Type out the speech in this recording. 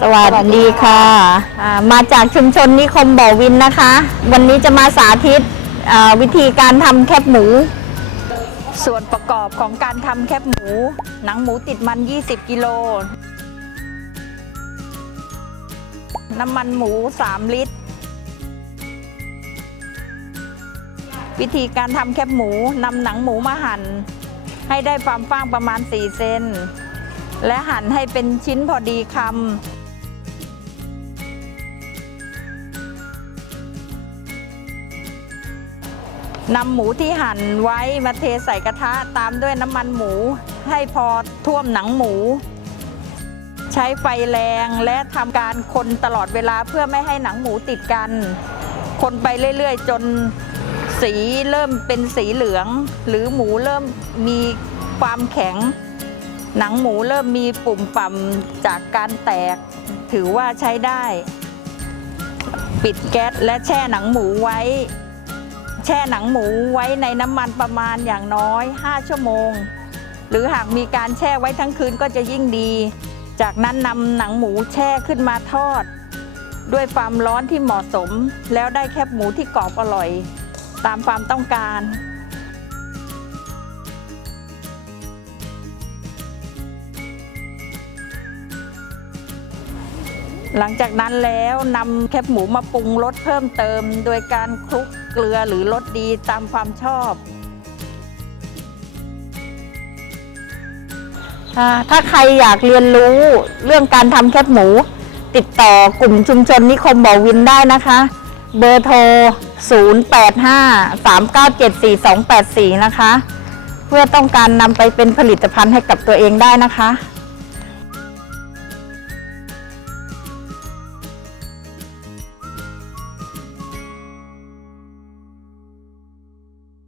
สวัสดีค่ะอ่ามาจากชุมชนนิคมบ่อวินนะคะ วันนี้จะมาสาธิตวิธีการทำแคบหมู ส่วนประกอบของการทำแคบหมู หนังหมูติดมัน 20 กิโล น้ำมันหมู 3 ลิตร วิธีการทำแคบหมูนำหนังหมูมาหั่น ให้ได้ความฟ้างประมาณ 4 เซนและหั่นให้เป็นชิ้นพอดีคำ นำหมูที่หั่นไว้มาเทใส่กระทะตามด้วยน้ำมันหมู ให้พอท่วมหนังหมู ใช้ไฟแรงและทำการคนตลอดเวลาเพื่อไม่ให้หนังหมูติดกัน คนไปเรื่อยๆ จนสีเริ่มเป็นสีเหลือง หรือหมูเริ่มมีความแข็ง หนังหมูเริ่มมีปุ่มป่ำจากการแตก ถือว่าใช้ได้ ปิดแก๊สและแช่หนังหมูไว้ แช่หนังหมูไว้ในน้ำมันประมาณอย่างน้อย 5 ชั่วโมง หรือหากมีการแช่ไว้ทั้งคืนก็จะยิ่งดี จากนั้นนำหนังหมูแช่ขึ้นมาทอด ด้วยความร้อนที่เหมาะสม แล้วได้แคบหมูที่กรอบอร่อย ตามความต้องการ หลังจากนั้นแล้วนำแคบหมูมาปรุงรสเพิ่มเติม โดยการคลุกเกลือหรือรสดีตามความชอบ ถ้าใครอยากเรียนรู้เรื่องการทำแคบหมู ติดต่อกลุ่มชุมชนนิคมบ่อวินได้นะคะ เบอร์โทร 0853974284 นะคะ เพื่อต้องการนำไปเป็นผลิตภัณฑ์ให้กับตัวเองได้นะคะ